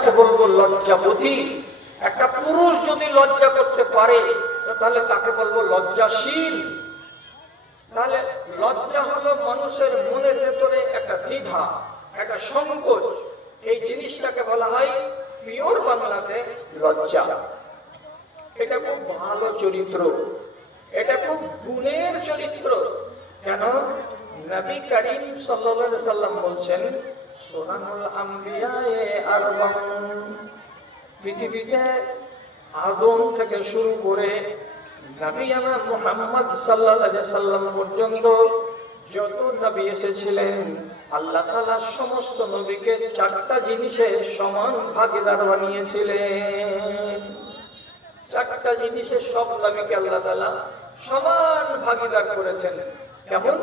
তাকে বলবো লজ্জাবতী। একটা পুরুষ যদি লজ্জা করতে পারে তাহলে তাকে বলবো লজ্জাশীল। তাহলে লজ্জা হলো মানুষের মনের ভেতরে একটা দ্বিধা, একটা সংকোচ। এই জিনিসটাকে বলা হয় পিওর বাংলাতে লজ্জা। এটা খুব ভালো চরিত্র, এটা খুব গুণের চরিত্র। কেন? নবী করিম সাল্লাল্লাহু আলাইহি সাল্লাম বলছেন, সুনানুল আম্বিয়ায়ে আরবাউন, পৃথিবীতে আদম থেকে শুরু করে নবিয়ানা মুহাম্মদ সাল্লাল্লাহু আলাইহি সাল্লাম পর্যন্ত যত নবী এসেছিলেন, আল্লাহ তাআলা সমস্ত নবীকে চারটা জিনিসে সমান ভাগীদার বানিয়েছিলেন। চারটা জিনিসে সব নবীকে আল্লাহ তাআলা সমান ভাগীদার করেছেন। কেমন?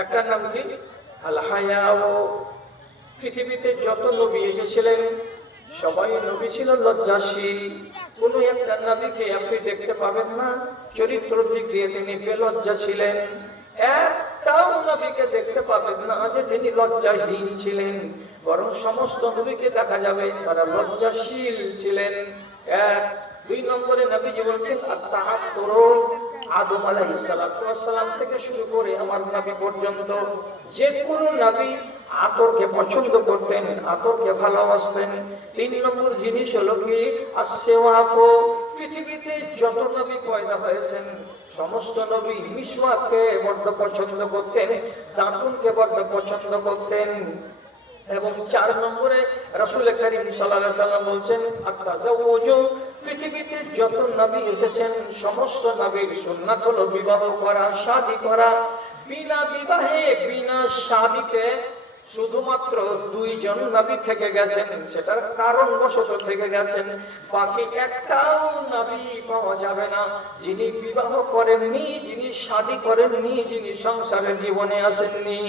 একটা নাম কি? আল হায়াউ। পৃথিবীতে যত নবী এসেছিলেন সবাই নবী ছিল লজ্জাশীল। কোন একটা নবীকে আপনি দেখতে পাবেন না চরিত্র দিক দিয়ে তিনি বেলজ্জা ছিলেন। একটাও নবীকে দেখতে পাবেন না যে তিনি লজ্জাহীন ছিলেন, বরং সমস্ত নবীকে দেখা যাবে তারা লজ্জাশীল ছিলেন। এক। দুই নম্বরে নবীজি বলছেন আত-তাহাত্তুর। আদম আলাইহিস সালাম থেকে শুরু করে আমার নবী পর্যন্ত যে কোনো নবী আতরকে পছন্দ করতেন, আতরকে ভালোবাসতেন। তিন নম্বর জিনিস হলো কি? আস-সিওয়াক। পৃথিবীতে যত নবী পয়দা হয়েছেন সমস্ত নবী মিসওয়াককে বড্ড পছন্দ করতেন, দাঁতুনকে বড্ড পছন্দ করতেন। এবং চার নম্বরে রাসূল করিম সাল্লাল্লাহু আলাইহি সাল্লাম বলছেন আত-তাযাওউজ। পৃথিবীতে যত নবী এসেছেন সমস্ত নবীর সুন্নাত হলো বিবাহ করা, শাদী করা। বিনা বিবাহে বিনা শাদীতে শুধুমাত্র দুইজন নবী থেকে গেছেন, সেটার কারণবশত থেকে গেছেন। বাকি একটাও নবী পাওয়া যাবে না যিনি বিবাহ করেননি, যিনি শাদী করেননি, যিনি সংসারের জীবনে আসেননি।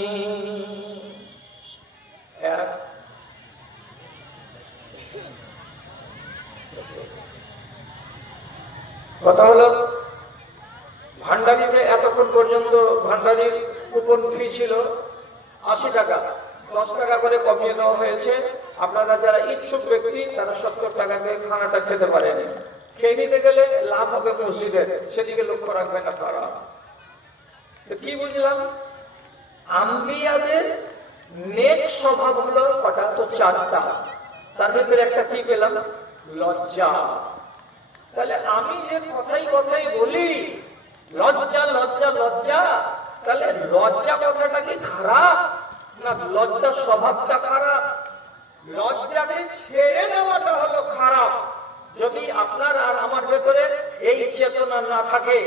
কথা হলো ভান্ডারিতে এতক্ষণ পর্যন্ত ভান্ডারির কুপন ফি ছিল 80 টাকা, 10 টাকা করে কমিয়ে দেওয়া হয়েছে। আপনারা যারা ইচ্ছুক ব্যক্তি তারা 70 টাকাতে খানাটা খেতে পারেন। খেয়ে নিতে গেলে লাভ হবে মসজিদের, সেদিকে লক্ষ্য রাখবেন আপনারা। তো কি বুঝলাম? আম্বিয়াদের নেক স্বভাব হলো কটা? তো চারটা। তার ভিতরে একটা কি পেলাম? লজ্জা। তাহলে আমি যে কথাই বলি লজ্জা লজ্জা লজ্জা, তাহলে লজ্জা কথাটা কি খারাপ না লজ্জা স্বভাবটা খারাপ? লজ্জাকে ছেড়ে নেওয়াটা হলো খারাপ। যদি আপনার আর আমার ভেতরে এই চেতনা না থাকে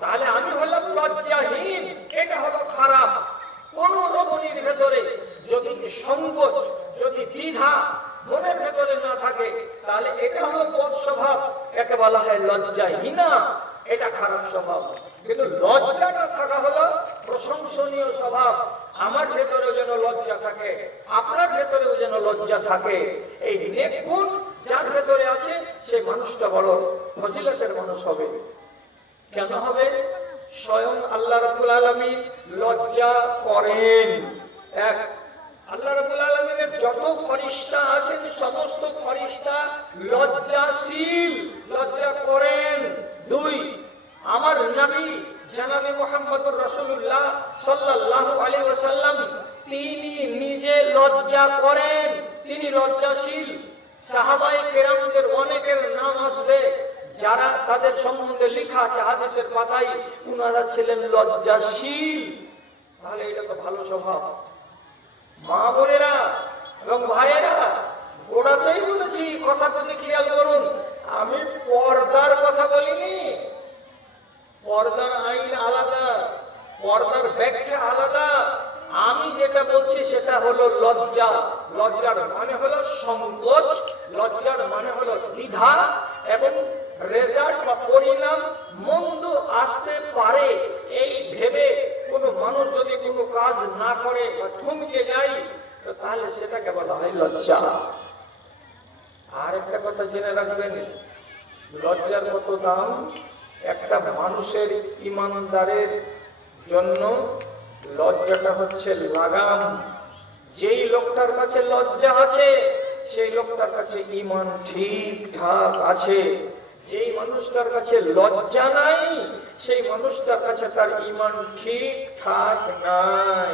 তাহলে আমি হলাম লজ্জাহীন, এটা হলো খারাপ। কোন রমণীর ভেতরে যদি সংকোচ, যদি দ্বিধা মনের ভেতরে না থাকে তাহলে এটা হলো বদ স্বভাব, একে বলা হয় লজ্জাহীনা, এটা খারাপ স্বভাব। কিন্তু লজ্জাটা থাকা হলো প্রশংসনীয় স্বভাব। আমার ভেতরেও যেন লজ্জা থাকে, আপনার ভেতরেও যেন লজ্জা থাকে। এই নেক গুণ যার ভেতরে আছে সেই মানুষটা বড় ফজিলতের মানুষ হবে। কেন হবে? স্বয়ং আল্লাহ রাব্বুল আলামিন লজ্জা করেন। এক, আল্লাহ রাব্বুল আলামিনের যত ফেরেশতা আছেন সমস্ত ফেরেশতা লজ্জাশীল, লজ্জা করেন। দুই, আমার নবী জনাবে মুহাম্মদুর রাসূলুল্লাহ সাল্লাল্লাহু আলাইহি ওয়াসাল্লাম তিনি নিজে লজ্জা করেন, তিনি লজ্জাশীল। সাহাবায়ে কেরামদের অনেকের নাম আসবে যারা তাদের সম্বন্ধে লেখা আছে হাদিসের পাতায়, উনারা ছিলেন লজ্জাশীল। তাহলে এটা তো ভালো স্বভাব। মা বোনেরা এবং ভাইয়েরা, ওটাতেই বলেছি, কথা যদি খেয়াল করুন, আমি পর্দার কথা বলিনি। পর্দার আইন আলাদা, পর্দার ব্যাখ্যা আলাদা। আমি যেটা বলছি সেটা হলো লজ্জা। লজ্জার মানে হলো সংকোচ, লজ্জার মানে হলো দ্বিধা, এবং রেজাল্ট বা পরিণাম মন্দ আসতে পারে এই ভেবে কোনো মানুষ যদি কোনো কাজ না করে বা থমকে যায় তাহলে সেটাকে বলা হয় লজ্জা। আর একটা কথা জেনে রাখবেন, লজ্জার কত দাম। একটা মানুষের ইমানদারের জন্য লজ্জাটা হচ্ছে লাগাম, যেই লোকটার কাছে লজ্জা আছে সেই লোকটার কাছে ঈমান ঠিকঠাক আছে। যেই মানুষটার কাছে লজ্জা নাই সেই মানুষটার কাছে তার ঈমান ঠিকঠাক নাই।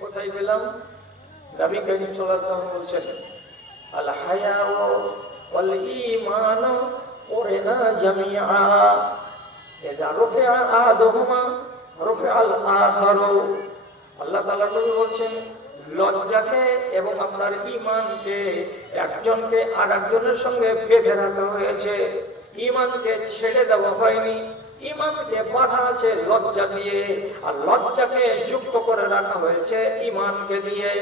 কোথায় পেলাম? নবী করিম সাল্লাল্লাহু আলাইহি ওয়াসাল্লাম বলছেন, আল হায়া ওয়াল ঈমান কুরিনা জামিআ ইযা রুফিআ আহাদুহুমা রুফিআল আখারু। আল্লাহ তাআলা বলছেন, লজ্জাকে এবং আপনার ঈমানকে একজনকে আরেকজনের সঙ্গে বেঁধে রাখা হয়েছে, ঈমানকে ছেড়ে দেওয়া হয়নি। ঈমানকে বাঁধা আছে লজ্জা দিয়ে, আর লজ্জাকে যুক্ত করে রাখা হয়েছে ঈমানকে দিয়ে।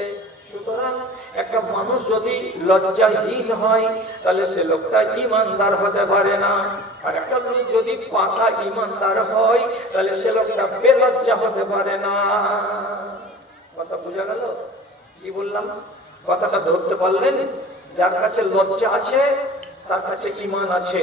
সুতরাং একটা মানুষ যদি লজ্জাহীন হয় তাহলে সে লোকটা ঈমানদার হতে পারে না, আর একটা লোক যদি পাকা ঈমানদার হয় তাহলে সে লোকটা বেলজ্জা হতে পারে না। কথা বোঝা গেল? কি বললাম? কথাটা ধরতে পারলেন? যার কাছে লজ্জা আছে তার কাছে ঈমান আছে।